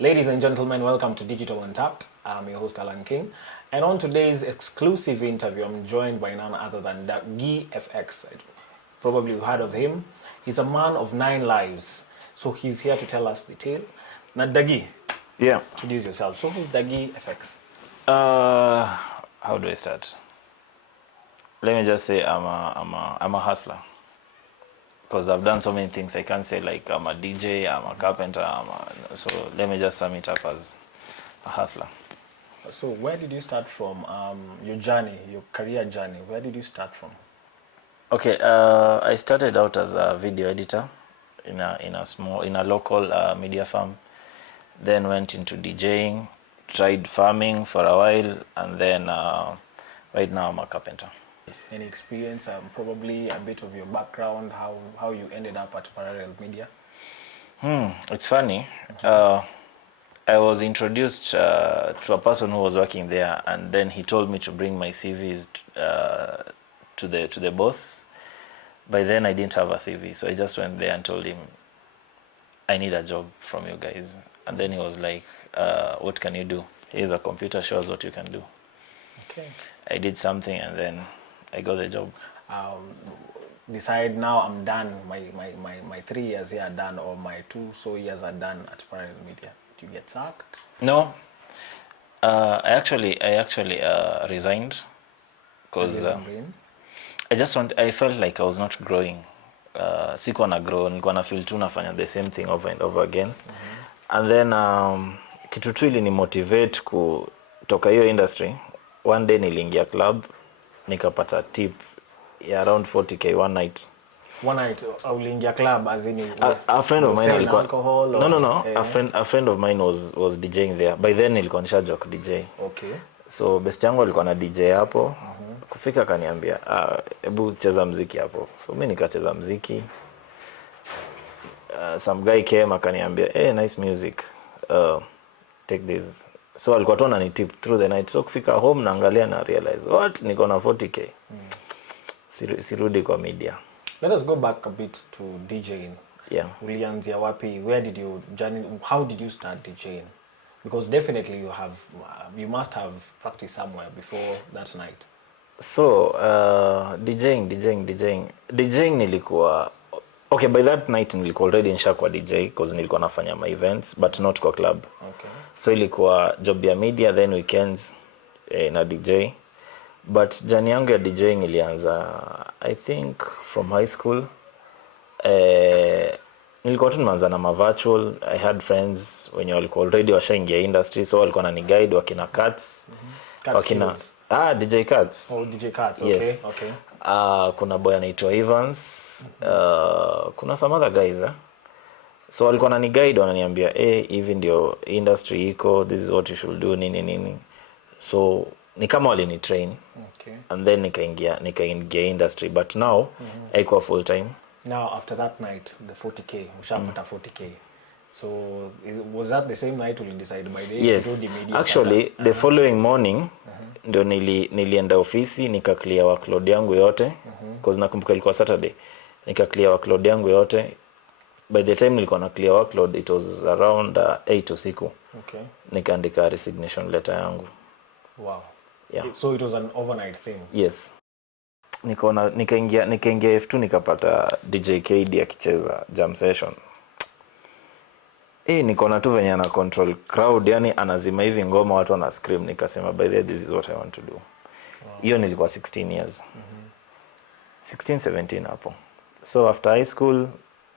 Ladies and gentlemen, welcome to Digital Untapped. I'm your host, Alan King. And on today's exclusive interview, I'm joined by none other than DaggieFX. Probably you've heard of him. He's a man of 9 lives. So he's here to tell us the tale. Now, Daggie, introduce yourself. So who's DaggieFX? How do I start? Let me just say I'm a hustler. Because I've done so many things. I can't say like I'm a DJ, I'm a carpenter, so let me just sum it up as a hustler. So where did you start from, your journey, your career journey? Where did you start from? Okay, I started out as a video editor in a local media firm. Then went into DJing, tried farming for a while, and then right now I'm a carpenter. Any experience, probably a bit of your background, how you ended up at Parallel Media? It's funny. I was introduced to a person who was working there, and then he told me to bring my CVs to the boss. By then I didn't have a CV, so I just went there and told him, I need a job from you guys. And then he was like, what can you do? Here's a computer, show us what you can do. Okay. I did something and then I got the job. Decide now I'm done, my 3 years here are done, or my 2 years are done at Parallel Media. Did you get sacked? No. I actually resigned because I felt like I was not growing. Sikuwa na grow, nilikuwa na feel tu nafanya the same thing over and over again. And then kitu tu ili ni motivate kutoka hiyo industry. One day niliingia club, nikapata tip ya around 40k one night. One night uliingia club as in a friend of mine alikuwa alcohol or no a friend of mine was DJing there. By then nilikuwa nishajoa ku DJ. Okay. So best yangu alikuwa na DJ hapo. Kufika akaniambia, hebu cheza muziki hapo. So mimi nikacheza muziki. Some guy came akaniambia, "Hey, nice music. Take this." So alikuwa tu ananitip through the night. So kufika home naangalia na realize, what, niko na 40k. Sirudi kwa media. Let us go back a bit to DJing. Yeah. Ulianzia wapi? Where did you journey? How did you start DJing? Because definitely you must have practiced somewhere before that night. So DJing nilikuwa okay. By that night nilikuwa already nishakuwa DJ because nilikuwa nafanya my events but not kwa club. Okay. So ilikuwa job ya media, then weekends na DJ. But journey yangu ya DJing ilianza I think from high school. Nilikuwa tu nimeanza na virtual. I had friends wenye walikuwa already washaingia industry, so walikuwa wanani guide wakina Cuts. Wakina DJ Cuts. Oh, DJ Cuts. Okay. Yes. Okay. Kuna boy anaitwa Evans. Kuna some other guys. So walikuwa wanani guide, wananiambia, hivi ndio industry iko, this is what you should do, nini. So ni kama walini train. Okay. And then nikaingia industry, but now haikuwa full time. Now after that night, the 40k, ushapata 40k. So was that the same night you decide by the yes. Actually the following morning ndio nilienda ofisi nika clear workload yangu yote because nakumbuka ilikuwa Saturday. Nika clear workload yangu yote. By the time nilikuwa na clear workload, it was around 8 usiku. Okay. Nikaandika resignation letter yangu. Wow. Yeah. So it was an overnight thing. Yes. Nikaingia F2 nikapata DJ KD akicheza jam session. Nikaona tu venye ana control crowd, yani anazima hivi ngoma watu wana scream, nikasema by the way, this is what I want to do. Hiyo nilikuwa 16 years. 16 17 hapo. So after high school,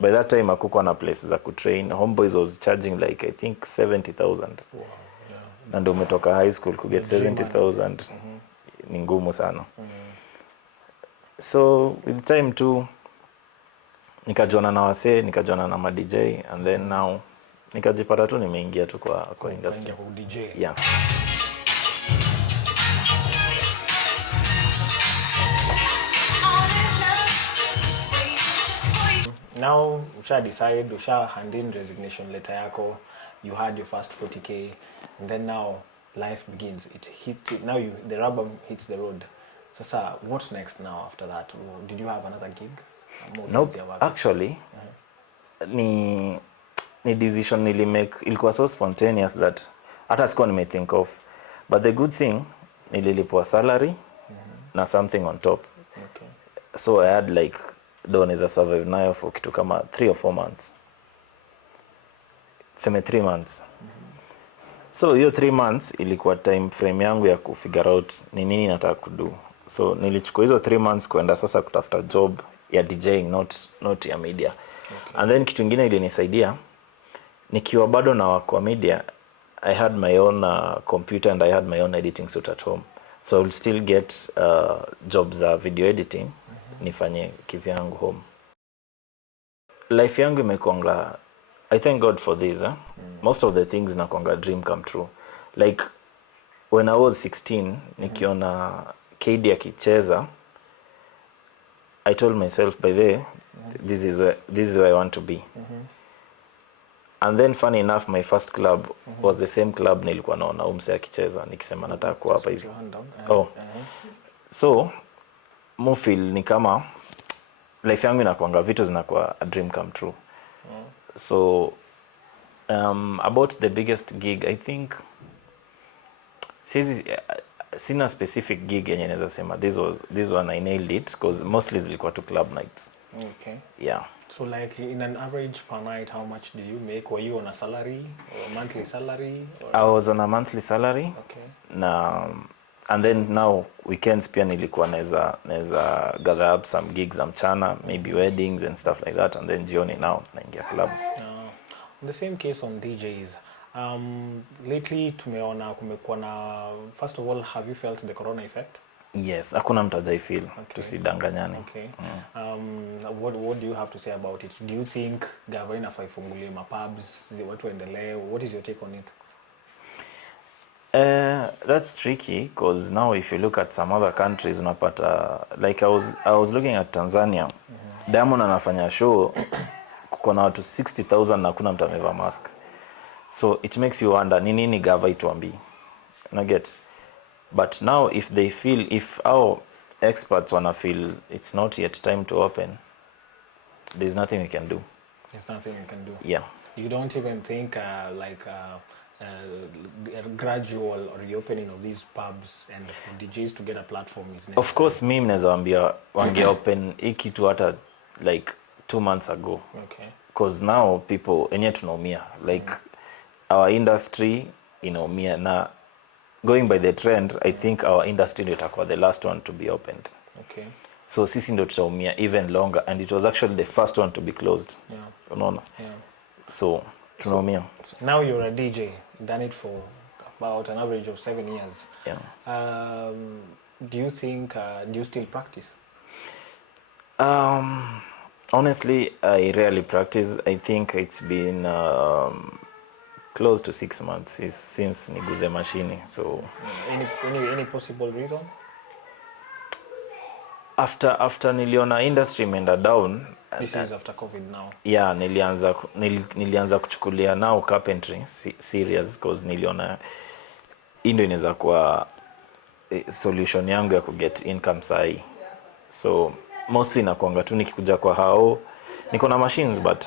by that time hakukuwa na place za kutrain. Homeboys was charging like I think 70,000. Wow. Yeah. Na ndio umetoka high school ku get 70,000. Ni ngumu sana. So with time too nikajoana na wase, nikajoana na ma DJ, and then now nikajipata tu nimeingia tu kwa industry. DJ. Yeah. Now usha decide, usha hand in resignation letter yako, you had your first 40k, and then now life begins. Now the rubber hits the road. Sasa what next now after that? Did you have another gig? Nope. Actually, ni decision nilimake, ilikuwa so spontaneous that hata sikuwa nimethink of, but the good thing nililipwa salary na something on top. Okay. So I had like don't is a survive nayo for kitu kama 3 or 4 months. Seme 3 months. So hiyo 3 months ilikuwa time frame yangu ya kufigure out ni nini nataka kudu. So nilichukua hizo 3 months kwenda sasa kutafuta job ya DJing, not ya media. Okay. And then kitu kingine ilinisaidia nikiwa bado na kwa media, I had my own computer and I had my own editing suite at home. So I will still get jobs video editing nifanye kivyangu home. Life yangu imekonga, I thank God for this. Most of the things nakonga dream come true. Like when I was 16, nikiona KD akicheza, I told myself by the this is where I want to be. And then funny enough, my first club was the same club nilikuwa naona umse akicheza, nikisema nataka kuwa hapa hivi. So mo feel ni kama life yangu inakuanga vitu zinakuwa a dream come true. So about the biggest gig, I think sina specific gig yenye naweza sema this one I nailed it, because mostly zilikuwa to club nights. Okay. Yeah. So like in an average per night, how much did you make? Were you on a salary or a monthly salary? Or? I was on a monthly salary. Okay. And then now weekends pia nilikuwa naweza gather up some gigs mchana, maybe weddings and stuff like that, and then jioni now naingia club. On the same case on DJs, lately tumeona kumekuwa na, first of all, have you felt the corona effect? Yes, hakuna mtu hajai feel. Okay. Tusidanganyane. Okay. What do you have to say about it? Do you think gava inafaa ifungulie mapubs, watu waendelee? What is your take on it? That's tricky, because now if you look at some other countries unapata, like I was looking at Tanzania. Diamond anafanya show kuko na watu 60,000 na kuna mtu amevaa mask. So it makes you wonder ni nini gava ituambi. Na get. But now if our experts wanna feel it's not yet time to open, there's nothing we can do. There's nothing you can do. Yeah. You don't even think gradual reopening of these pubs and for DJs to get a platform is necessary? Of course, mimi naweza waambia wange open hiki tu hata like 2 months ago. Okay. Because now people enye tunaumia, like our industry inaumia, na going by the trend, I think our industry ndio itakuwa the last one to be opened. Okay. So sisi ndio tutaumia even longer, and it was actually the first one to be closed. Yeah. Unaona? Yeah. So tunaumia. Now you're a DJ, done it for about an average of 7 years. Yeah. Do you think do you still practice? Honestly, I rarely practice. I think it's been close to 6 months since niguze machine. So any possible reason? After niliona industry imeenda down. This is after COVID now. Yeah, nilianza kuchukulia now carpentry serious, because niliona ndio inaweza kuwa solution yangu ya kuget income sahi. So mostly nakuanga tu nikikuja kwa hao, niko na machines but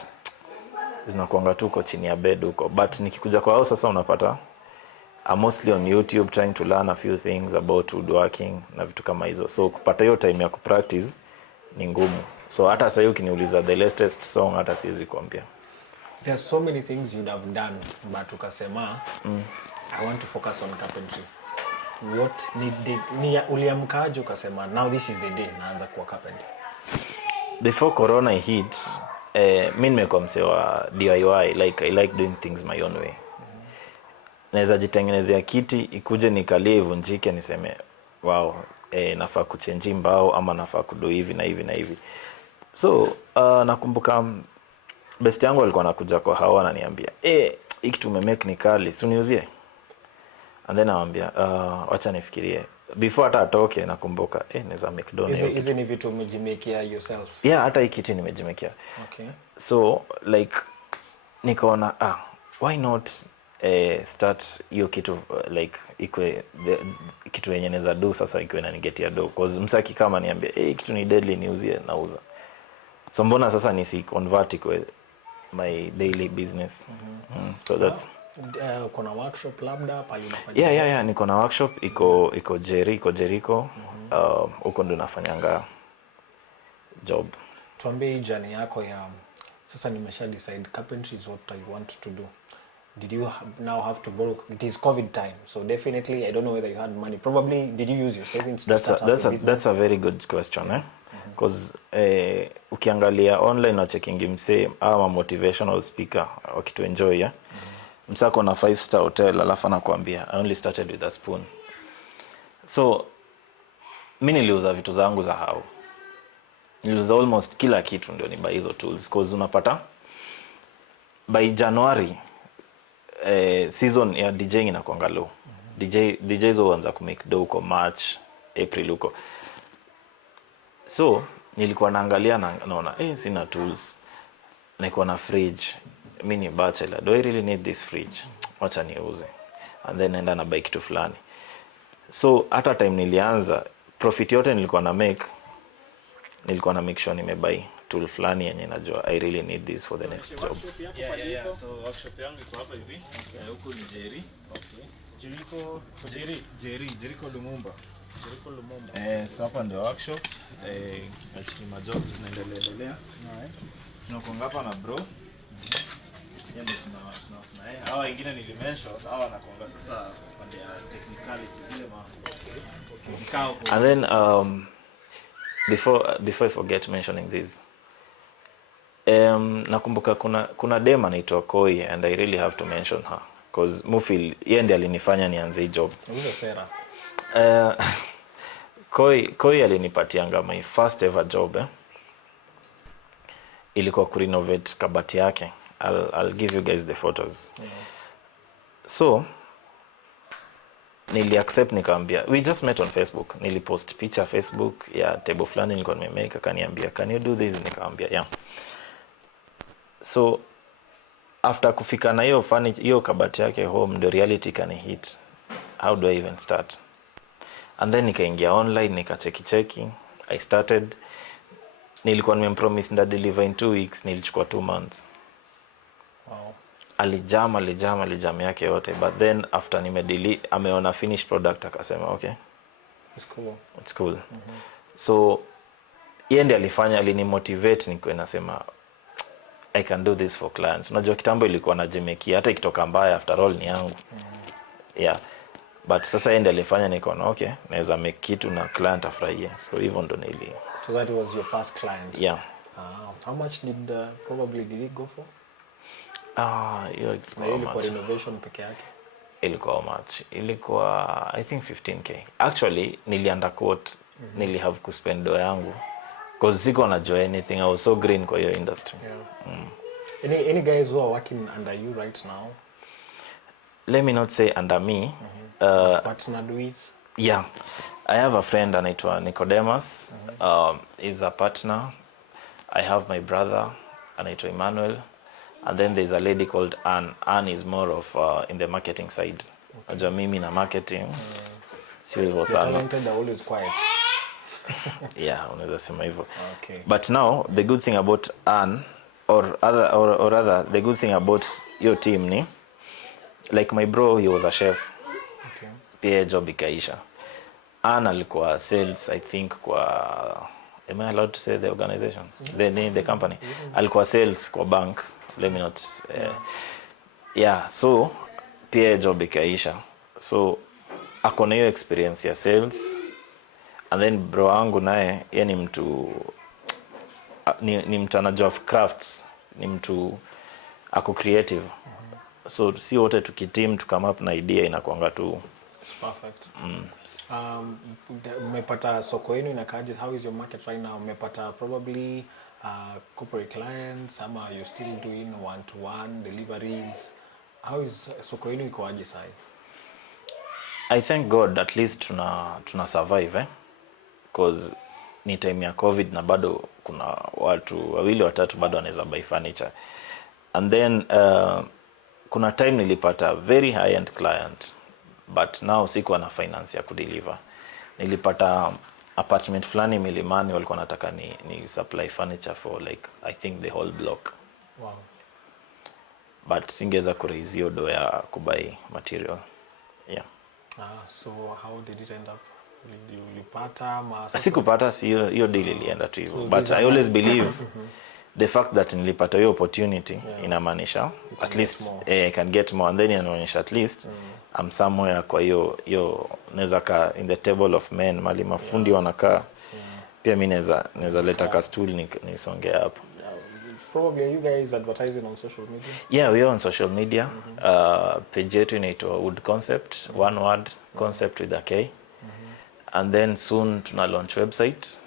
zinakuanga tu uko chini ya bed huko, but nikikuja kwa hao sasa unapata I'm mostly on YouTube trying to learn a few things about woodworking na vitu kama hizo. So kupata hiyo time ya kupractice ni ngumu. So hata sasa hiyo ukiniuliza the latest song hata siwezi kuambia. There are so many things you'd have done, but ukasema I want to focus on carpentry. What uliamkaje ukasema now this is the day naanza kuwa carpenter? Before corona hit, mimi nimekuwa msee wa DIY, like I like doing things my own way. Naweza jitengenezea kiti ikuje nikalie ivunjike niseme wow, nafaa kuchange mbao ama nafaa kudo hivi na hivi na hivi. So nakumbuka best yangu alikuwa anakuja kwa hawa ananiambia hiki tumemake ni kali, si uniuzie? And then anamwambia acha nifikirie. Before hata atoke nakumbuka naweza make dono. Hizi ni vitu umejimekea yourself? Yeah, hata hiki kiti nimejimekea. Okay. So like nikaona why not start hiyo kitu like ikwe kitu yenye naweza do sasa ikiwa inanigetia do, because msaki kama niambia kitu ni deadly niuzie nauza. So mbona sasa nisi convert ikwe my daily business. So that's kuna workshop labda pale unafanya? Yeah, niko na workshop iko Jericho. Huko ndo nafanyanga job. Tuambie journey yako ya sasa nimesha decide carpentry is what I want to do. Did you now have to borrow? It is COVID time, so definitely I don't know whether you had money. Probably did you use your savings to start up a business? That's a very good question, because ukiangalia online na checking mse ama motivational speaker wakitu enjoy msako na 5-star hotel alafu anakuambia I only started with a spoon. So mimi niliuza vitu zangu za hao. Niliuza almost kila kitu ndio ni buy hizo tools, because unapata by January season ya DJing inakuanga low. DJs huanza ku make dough kwa March, April huko. So nilikuwa naangalia naona sina tools. Niko na fridge. Mimi ni bachelor. Do I really need this fridge? Wacha niuze. And then naenda na buy kitu fulani. So hata time nilianza profit yote nilikuwa na make sure nimebuy tool fulani yenye najua I really need this for the next job. Yeah. So workshop yangu iko hapa hivi. Huko ni Jerry. Okay. Jericho Lumumba. So hapa ndio workshop. Mashini job zinaendelea. Tunakonga hapa na bro. Ndio tuna hawa wengine nilimention hawa wanakonga sasa pande ya technicality zile mambo. Okay. And then before I forget mentioning this, nakumbuka kuna dem anaitwa Koi, and I really have to mention her because Mufil yeye ndiye alinifanya nianze job. Hiyo sera. Koi alinipatianga my first ever job. Ilikuwa ku renovate kabati yake. I'll give you guys the photos. So nili accept nikamwambia we just met on Facebook. Nilipost picture Facebook ya table fulani nilikuwa nimemake, akaniambia can you do this, nikamwambia yeah. So after kufika na hiyo kabati yake home, the reality can hit. How do I even start? And then nikaingia online nikacheki. I started. Nilikuwa nimempromise nda deliver in 2 weeks, nilichukua 2 months. Wow. Alijam yake yote, but then after ameona finished product akasema okay, it's cool. So yeye ndiye alinimotivate nikuwe nasema I can do this for clients. Unajua kitambo ilikuwa najimekia hata ikitoka mbaya, after all ni yangu. Yeah, but sasa yeye ndiye alifanya nikaona okay, naweza make kitu na client afurahie. So hivyo ndo nili. So that was your first client? Yeah. How much did probably it go for? Ilikuwa renovation peke yake. Ilikuwa how much? Ilikuwa I think 15k. Actually nili-underquote, nili have to spend do yangu because siko najua anything. I was so green kwa hiyo industry. Yeah. Any guys who are working under you right now? Let me not say under me. Partnered with? Yeah. I have a friend anaitwa Nicodemus. He's a partner. I have my brother anaitwa Emmanuel. And then there's a lady called Anne. Anne is more of in the marketing side. Ajua mimi na marketing. Sio hivyo sana. The talented are always quiet. Yeah, unaweza sema hivyo. Okay. But now the good thing about Anne or rather the good thing about your team ni like my bro, he was a chef. Okay. Pia job ikaisha. Anne alikuwa sales, I think kwa, am I allowed to say the organization? The company. Alikuwa sales kwa bank. Let me not yeah, so pia job ikaisha. So akona hiyo experience ya sales. And then bro wangu naye yeye ni mtu anajua crafts, ni mtu ako creative. So si wote tukiteam to come up na idea inakuanga tu. It's perfect. Umepata soko yenu inakaaje? How is your market right now? Umepata probably corporate clients ama you still doing one-to-one deliveries? How is soko yenu iko aje sai? I thank God at least tuna survive because ni time ya COVID na bado kuna watu 2-3 bado wanaweza buy furniture. And then kuna time nilipata very high end client, but now sikuwa na finance ya kudeliver. Nilipata apartment fulani Milimani walikuwa nataka ni supply furniture for like I think the whole block. Wow. but singeweza kuraise hiyo do ya kubuy material. Yeah. So how did it end up? Ulipata sikupata, si hiyo deal ilienda tu hivyo. But I always believe the fact that nilipata hiyo opportunity inamaanisha at least I can get more, and then inaonyesha at least I'm somewhere. Kwa hiyo naweza ka in the table of men mali mafundi wanakaa. Pia mimi naweza leta ka stool nisongea hapo. Probably are you guys advertising on social media? Yeah, we are on social media. Page yetu inaitwa Wood Concept, one word, concept with a K. And then soon tuna launch website.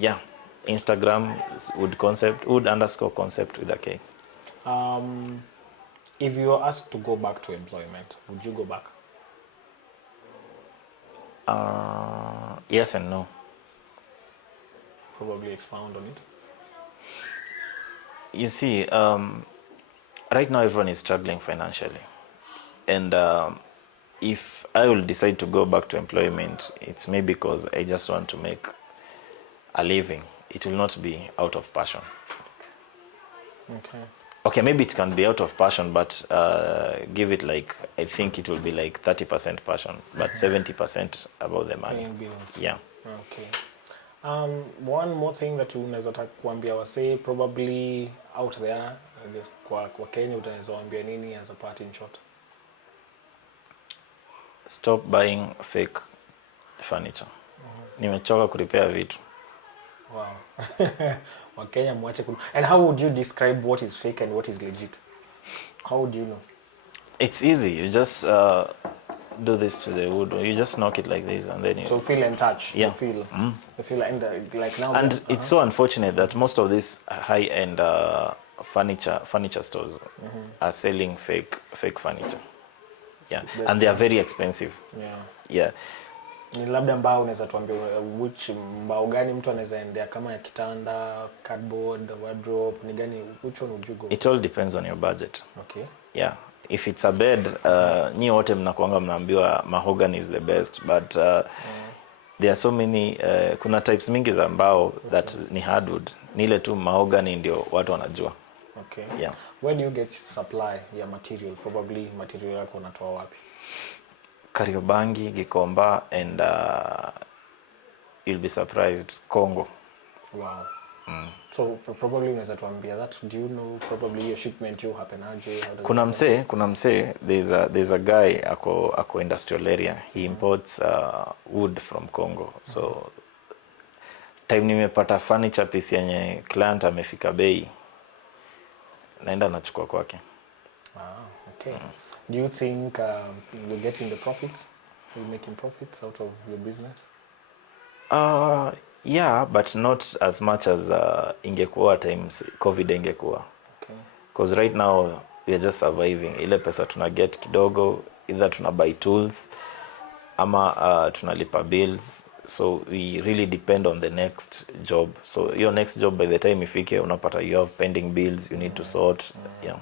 Yeah, Instagram wood_concept with a K. If you are asked to go back to employment, would you go back? Yes and no. Probably expound on it. You see, right now everyone is struggling financially, and if I will decide to go back to employment, it's maybe because I just want to make a living. It will not be out of passion. Okay, maybe it can be out of passion, but give it like, I think it will be like 30% passion, but 70% about the money. Paying bills. Yeah. Okay. One more thing that unaweza kuambia wase probably out there kwa Kenya, utaweza waambia nini as a parting shot? Stop buying fake furniture. Nimechoka kurepair vitu. Wow. Wakenya mwache And how would you describe what is fake and what is legit? How would you know? It's easy. You just do this to the wood, or you just knock it like this, and then you... So feel and touch. Yeah. You feel and like now. And it's so unfortunate that most of these high-end furniture stores are selling fake furniture. Yeah, and they are very expensive. Yeah. Ni labda mbao unaweza tuambia which mbao gani mtu anaweza endea, kama ya kitanda, cardboard, wardrobe, ni gani, which one would you go? It all depends on your budget. Okay. Yeah. If it's a bed, nyi wote mnakuanga mnaambiwa mahogany is the best, but there are so many kuna types mingi za mbao that ni hardwood. Ni ile tu mahogany ndio watu wanajua. Okay. Yeah. Where do you get supply ya material? Probably material yako unatoa wapi? Kariobangi, Gikomba, and you'll be surprised, Congo. Wow. So probably unaweza tuambia that, do you know probably your shipment you happen aje? Kuna mse there's a guy ako industrial area. He imports wood from Congo. So time nimepata furniture piece yenye client amefika bei, naenda nachukua kwake. Okay. Do you think you're getting the profits? You're making profits out of your business? Yeah, but not as much as ingekuwa times COVID ingekuwa. Okay. Because right now we are just surviving. Ile pesa tuna get kidogo, either tuna buy tools ama tunalipa bills. So we really depend on the next job. So your next job, by the time ifike unapata you have pending bills you need to sort. Yeah.